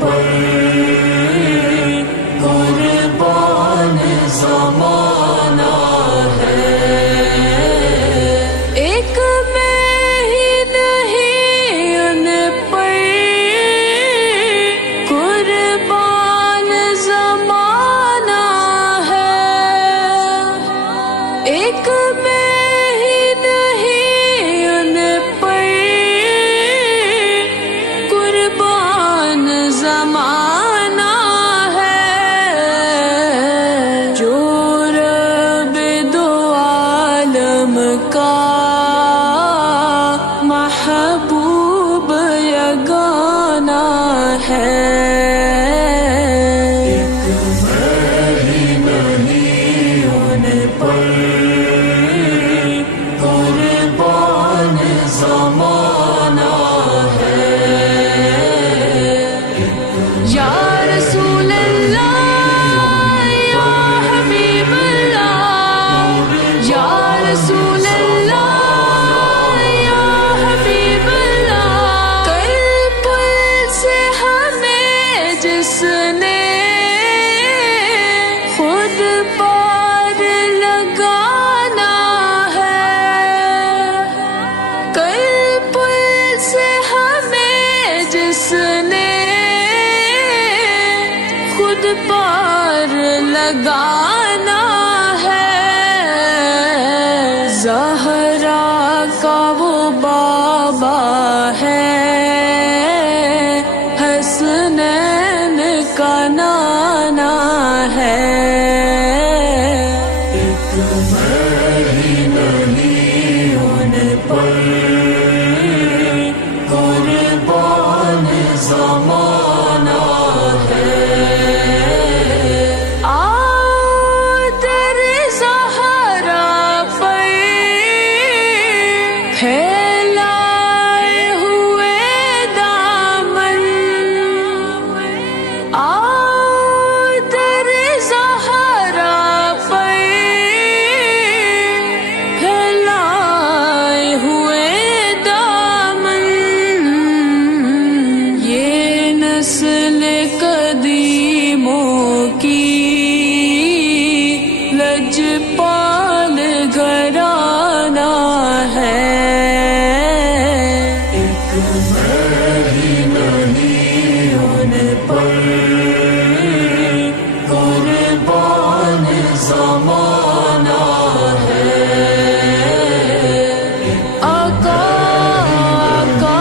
پر قربان زمانہ ہے، ایک میں ہی نہیں ان پر قربان زمانہ ہے، ایک میں ہی نہیں ان پر قربان زمانہ ہے، جو رب دو عالم کا محبوب یگانہ ہے، ایک میں ہی نہیں ان پر قربان زمانہ ہے، یا رسول اللہ یا حبیب اللہ، یا رسول اللہ یا حبیب اللہ، کل پل سے ہمیں جس نے خود پار لگانا ہے، کل پل سے ہمیں جس نے خود پار لگانا ہے، زہرا کا وہ بابا ہے، حسنین کا نانا ہے، ایک میں ہی نہیں ان پر قربان زمانہ ہے، آؤ تیرے زہرا پر پھیلائے ہوئے دامن، آؤ تیرے زہرا پر پھیلائے ہوئے دامن، یہ نسل قدیموں کی لجپال گھرانہ ہے، ایک میں ہی نہیں ان پر قربان زمانہ ہے، آقا آقا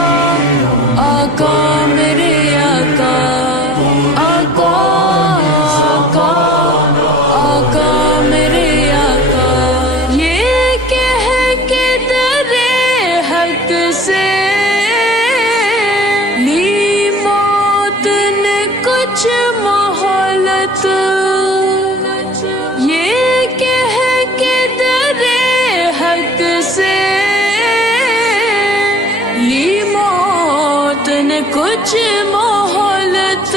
آقا میرے آقا، آقا آقا آقا میرے آقا، یہ کہہ کے تیرے حق سے لی موت نے کچھ مہلت، یہ کہہ کے تیرے حق سے لی موت نے کچھ مہلت،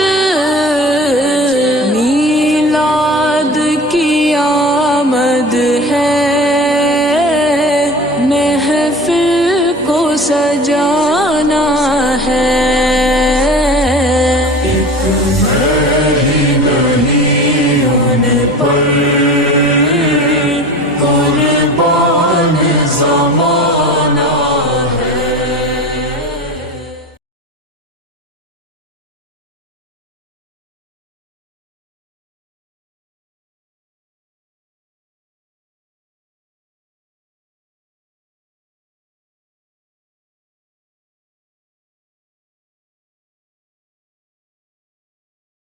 میلاد کی آمد ہے، محفل کو سجانا ہے، ایک میں ہی نہیں ان پر